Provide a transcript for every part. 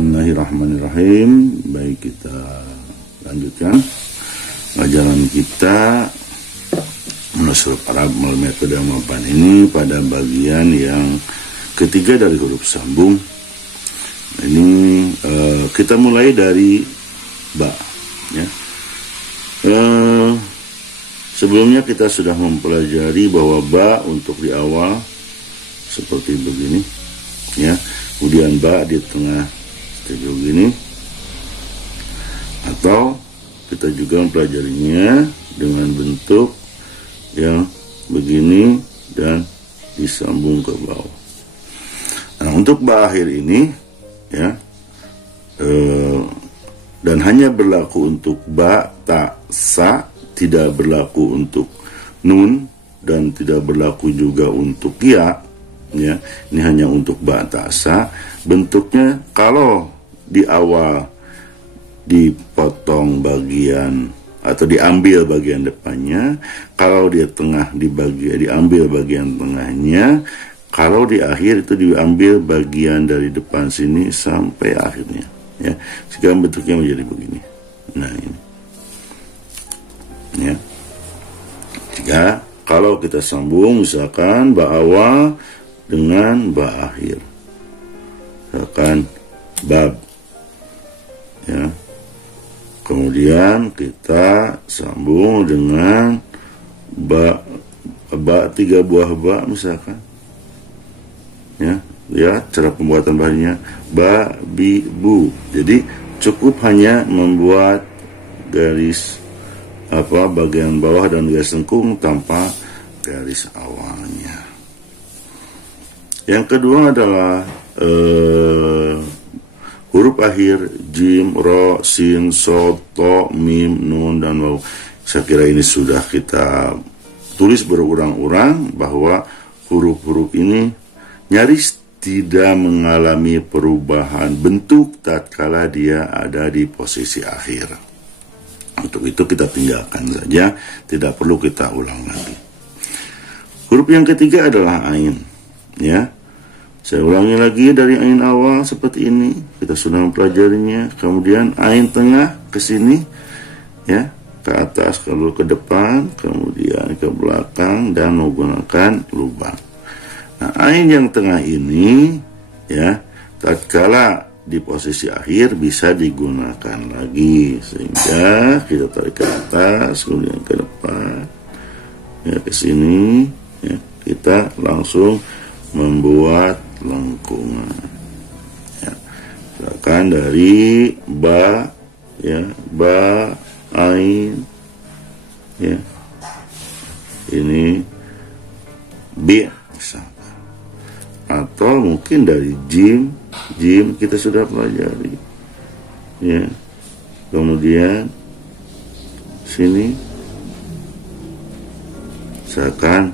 Bismillahirrahmanirrahim. Baik, kita lanjutkan pelajaran kita menurut Arab metode mapan ini pada bagian yang ketiga dari huruf sambung. Ini kita mulai dari ba, ya. Sebelumnya kita sudah mempelajari bahwa ba untuk di awal seperti begini, ya. Kemudian ba di tengah seperti begini, atau kita juga mempelajarinya dengan bentuk yang begini dan disambung ke bawah. Nah, untuk ba akhir ini, ya, dan hanya berlaku untuk ba, ta, sa, tidak berlaku untuk nun dan tidak berlaku juga untuk ya. Ya, ini hanya untuk ba, ta, sa. Bentuknya kalau di awal dipotong bagian atau diambil bagian depannya, kalau di tengah diambil bagian tengahnya, kalau di akhir itu diambil bagian dari depan sini sampai akhirnya, ya. Sekarang bentuknya menjadi begini. Nah, ini, ya. Jika kalau kita sambung misalkan ba awal dengan ba akhir, misalkan bab, ya. Kemudian kita sambung dengan ba 3 buah ba misalkan, ya, cara pembuatan bahannya ba, bi, bu. Jadi cukup hanya membuat garis bagian bawah dan garis lengkung tanpa garis awalnya. Yang kedua adalah huruf akhir jim, ro, sin, sod, to, mim, nun, dan waw. Saya kira ini sudah kita tulis berulang-ulang bahwa huruf-huruf ini nyaris tidak mengalami perubahan bentuk tatkala dia ada di posisi akhir. Untuk itu kita tinggalkan saja, tidak perlu kita ulang lagi. Huruf yang ketiga adalah ain, ya. Saya ulangi lagi dari ain awal seperti ini, kita sudah mempelajarinya. Kemudian ain tengah ke sini, ya, ke atas, kalau ke depan, kemudian ke belakang dan menggunakan lubang. Nah, ain yang tengah ini, ya, tatkala di posisi akhir bisa digunakan lagi, sehingga kita tarik ke atas, kemudian ke depan, ya, ke sini, ya, kita langsung membuat lengkungan, ya. Misalkan dari ba, ya, ba, ain, ya, ini bi misalkan, atau mungkin dari jim kita sudah pelajari, ya. Kemudian sini misalkan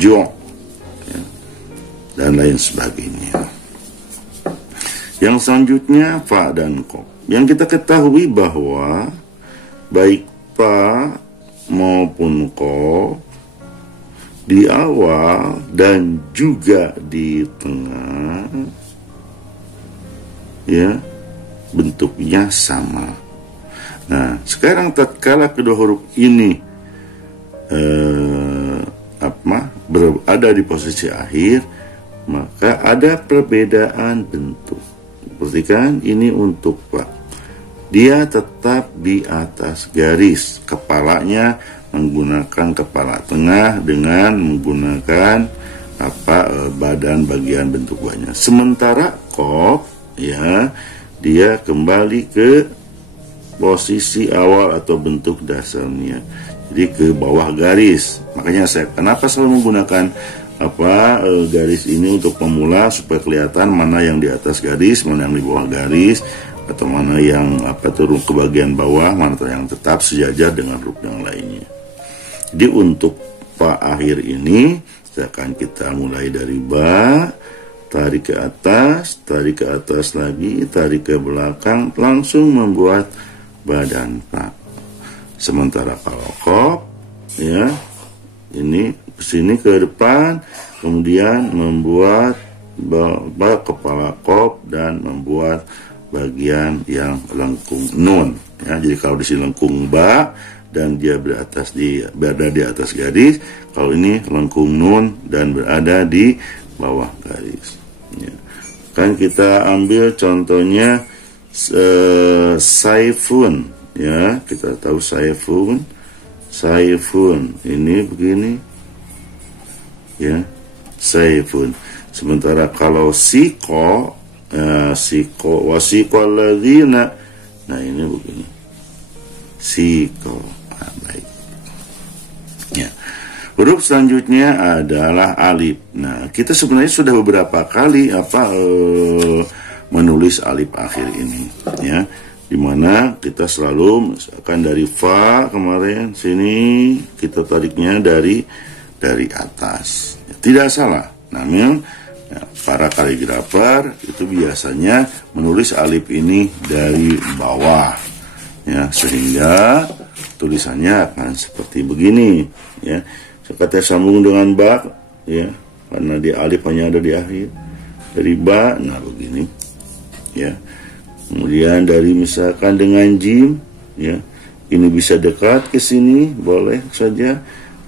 jo, dan lain sebagainya. Yang selanjutnya fa dan qaf. Yang kita ketahui bahwa baik fa maupun qaf di awal dan juga di tengah, ya, bentuknya sama. Nah, sekarang tatkala kedua huruf ini berada di posisi akhir, maka ada perbedaan bentuk. Perhatikan, ini untuk fa, dia tetap di atas garis, kepalanya menggunakan kepala tengah dengan menggunakan badan bagian bentuk banyak. Sementara qaf, ya, dia kembali ke posisi awal atau bentuk dasarnya, jadi ke bawah garis. Makanya kenapa selalu menggunakan garis ini untuk pemula, supaya kelihatan mana yang di atas garis, mana yang di bawah garis, atau mana yang turun ke bagian bawah, mana yang tetap sejajar dengan huruf yang lainnya. Jadi untuk fa akhir ini, misalkan kita mulai dari ba, tarik ke atas lagi, tarik ke belakang, langsung membuat badan fa. Sementara kalau qaf, ya, ini sini ke depan, kemudian membuat kepala qaf dan membuat bagian yang lengkung nun. Ya, jadi kalau di sini lengkung ba dan dia berada di atas garis, kalau ini lengkung nun dan berada di bawah garis. Ya. Kan kita ambil contohnya saifun, ya kita tahu saifun ini begini, ya saifun. Sementara kalau siko wasiqalladzina, nah ini begini siko. Baik. Ya. Huruf selanjutnya adalah alif. Nah, kita sebenarnya sudah beberapa kali menulis alif akhir ini, ya. Dimana kita selalu misalkan dari fa kemarin sini kita tariknya dari atas. Ya, tidak salah. Namun ya, para kaligrafer itu biasanya menulis alif ini dari bawah, ya, sehingga tulisannya akan seperti begini, ya. Kata sambung dengan ba, ya, karena di alif hanya ada di akhir. Dari ba, nah begini, ya. Kemudian dari misalkan dengan jim, ya, ini bisa dekat ke sini, boleh saja,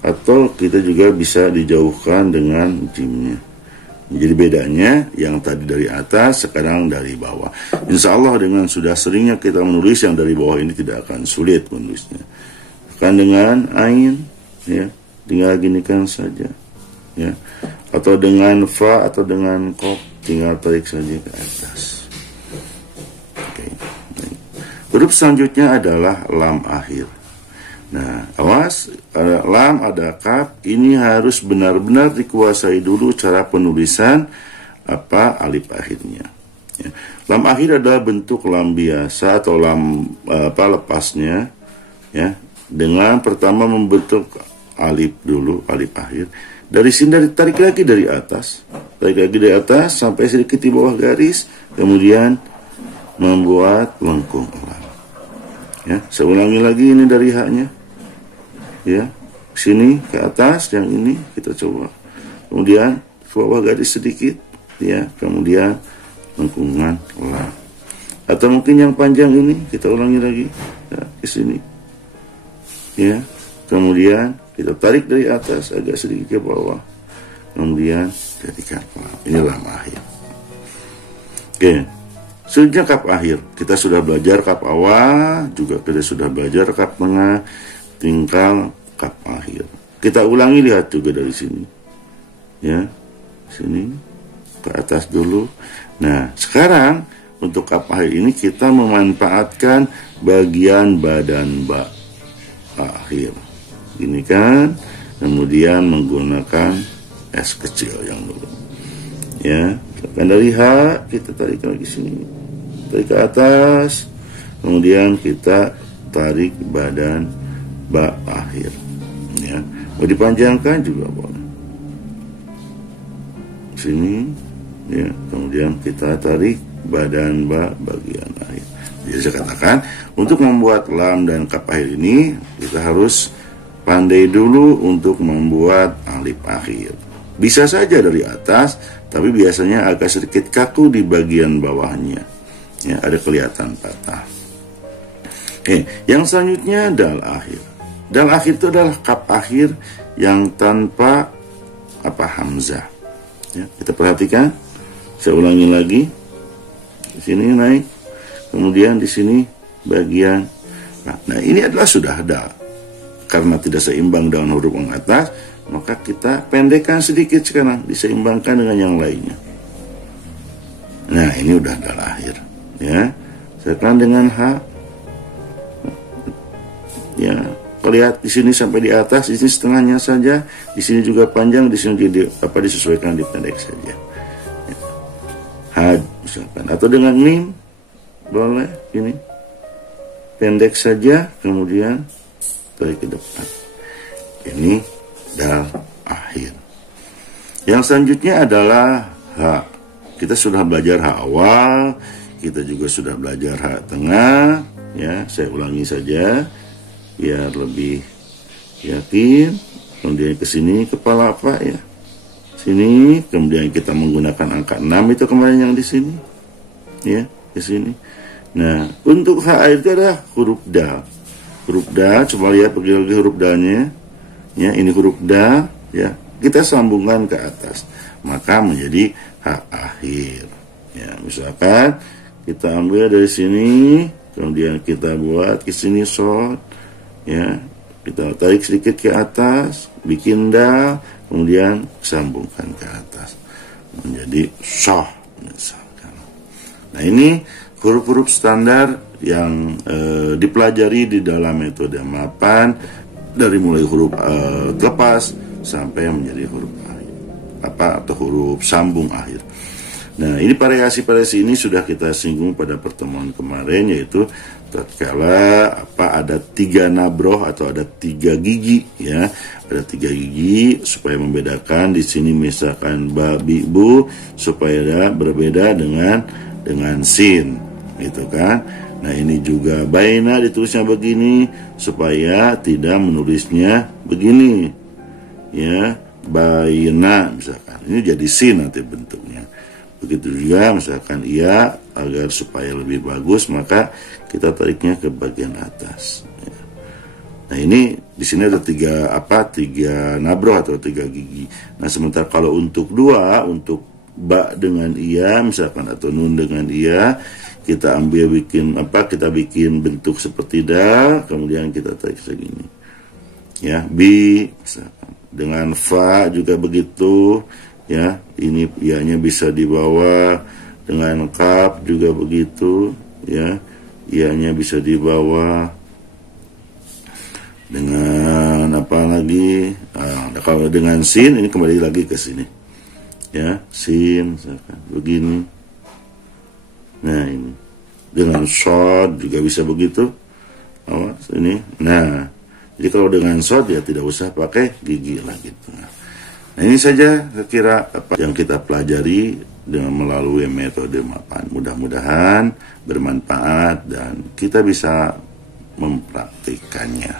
atau kita juga bisa dijauhkan dengan jimnya. Jadi bedanya yang tadi dari atas, sekarang dari bawah. Insya Allah dengan sudah seringnya kita menulis yang dari bawah ini tidak akan sulit menulisnya. Kan dengan ain, ya, tinggal ginikan saja, ya, atau dengan fa atau dengan qaf, tinggal tarik saja ke atas. Oke. Huruf selanjutnya adalah lam akhir. Nah, awas, lam ada kaf, ini harus benar-benar dikuasai dulu cara penulisan alif akhirnya. Ya. Lam akhir adalah bentuk lam biasa atau lam lepasnya, ya. Dengan pertama membentuk alif dulu, alif akhir. Dari sini tarik lagi dari atas sampai sedikit di bawah garis, kemudian membuat lengkung lam. Ya, saya ulangi lagi ini dari haknya. Ya, sini ke atas, yang ini kita coba. Kemudian ke bawah garis sedikit, ya, kemudian lengkungan lam. Atau mungkin yang panjang ini kita ulangi lagi, ya, ke sini. Ya, kemudian kita tarik dari atas agak sedikit ke bawah, kemudian jadikan lam. Ini lam akhir. Oke, sejak kaf akhir kita sudah belajar kaf awal, juga kita sudah belajar kaf tengah, tinggal kaf akhir. Kita ulangi, lihat juga dari sini, ya, sini ke atas dulu. Nah, sekarang untuk kaf akhir ini kita memanfaatkan bagian badan ba akhir, ini kan, kemudian menggunakan S kecil yang dulu, ya. Kan dari H kita tarik lagi sini, tarik ke atas, kemudian kita tarik badan ba akhir, ya. Mau dipanjangkan juga boleh, sini, ya. Kemudian kita tarik badan ba bagian akhir. Jadi saya katakan, untuk membuat lam dan kaf akhir ini kita harus pandai dulu untuk membuat alif akhir. Bisa saja dari atas, tapi biasanya agak sedikit kaku di bagian bawahnya, ya, ada kelihatan patah. Oke, yang selanjutnya dal akhir. Dal akhir itu adalah kaf akhir yang tanpa hamzah. Ya, kita perhatikan. Saya ulangi lagi. Di sini naik, kemudian di sini bagian. Nah, ini adalah sudah dal. Karena tidak seimbang dengan huruf yang atas, maka kita pendekkan sedikit sekarang, diseimbangkan dengan yang lainnya. Nah, ini udah dal akhir, ya. Sekarang dengan H, ya, lihat di sini sampai di atas, di sini setengahnya saja, di sini juga panjang, di sini disesuaikan, dipendek saja. Ya. H misalkan, atau dengan mim boleh ini pendek saja, kemudian tarik ke depan. Ini dal akhir. Yang selanjutnya adalah H. Kita sudah belajar H awal, kita juga sudah belajar H tengah, ya. Saya ulangi saja biar lebih yakin. Kemudian ke sini kepala apa, ya, sini, kemudian kita menggunakan angka 6 itu kemarin yang di sini, ya, ke sini. Nah, untuk H itu ada huruf dal. Huruf dal, coba lihat pergi lagi huruf dalnya. Ya, ini huruf dal, ya. Kita sambungkan ke atas, maka menjadi H akhir. Ya, misalkan kita ambil dari sini, kemudian kita buat ke sini short, ya. Kita tarik sedikit ke atas, bikin dal, kemudian sambungkan ke atas menjadi soh misalkan. Nah, ini huruf-huruf standar yang dipelajari di dalam metode mapan dari mulai huruf lepas sampai menjadi huruf akhir atau huruf sambung akhir. Nah, ini variasi-variasi ini sudah kita singgung pada pertemuan kemarin, yaitu tatkala ada 3 nabroh atau ada 3 gigi, ya, ada 3 gigi supaya membedakan. Di sini misalkan ba, bi, bu, supaya berbeda dengan sin, gitu kan. Nah, ini juga baina ditulisnya begini supaya tidak menulisnya begini, ya, baina misalkan. Ini jadi sin nanti bentuknya. Begitu juga misalkan iya, agar supaya lebih bagus maka kita tariknya ke bagian atas. Ya. Nah, ini di sini ada 3 nabroh atau 3 gigi. Nah, sementara kalau untuk 2, untuk ba dengan iya misalkan atau nun dengan iya, kita ambil kita bikin bentuk seperti dal, kemudian kita tarik segini. Ya, bi misalkan. Dengan fa juga begitu. Ya, ini ianya bisa di bawah, dengan kaf juga begitu, ya, ianya bisa di bawah, dengan apa lagi, kalau dengan sin ini kembali lagi ke sini, ya, sin misalkan begini. Nah, ini dengan short juga bisa begitu, awas ini. Nah, jadi kalau dengan short ya tidak usah pakai gigi lah gitu. Nah, ini saja kira apa yang kita pelajari dengan melalui metode mapan. Mudah-mudahan bermanfaat dan kita bisa mempraktikannya.